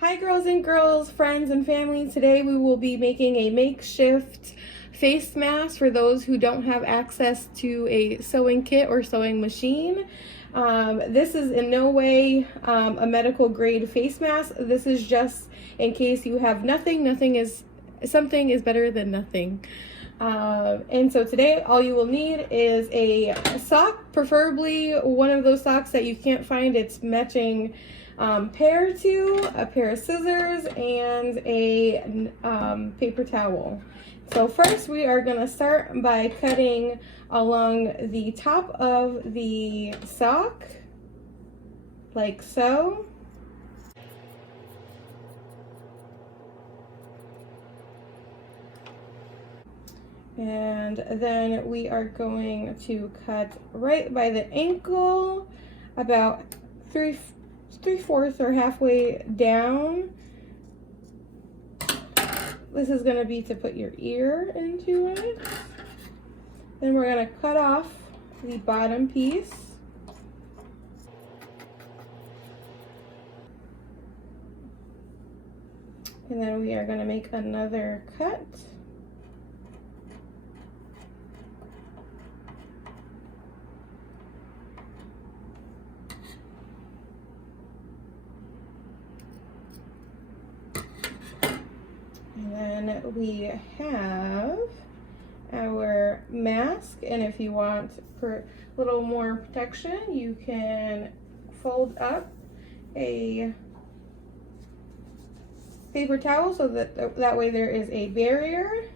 Hi girls and girls, friends and family. Today we will be making a makeshift face mask for those who don't have access to a sewing kit or sewing machine. This is in no way a medical grade face mask. This is just in case you have nothing. Something is better than nothing. And so today all you will need is a sock, preferably one of those socks that you can't find its matching pair to, a pair of scissors, and a paper towel. So first we are going to start by cutting along the top of the sock, like so. And then we are going to cut right by the ankle, about three-fourths or halfway down. This is going to be to put your ear into it. Then we're going to cut off the bottom piece. And then we are going to make another cut. And then we have our mask, and if you want for a little more protection, you can fold up a paper towel so that way there is a barrier.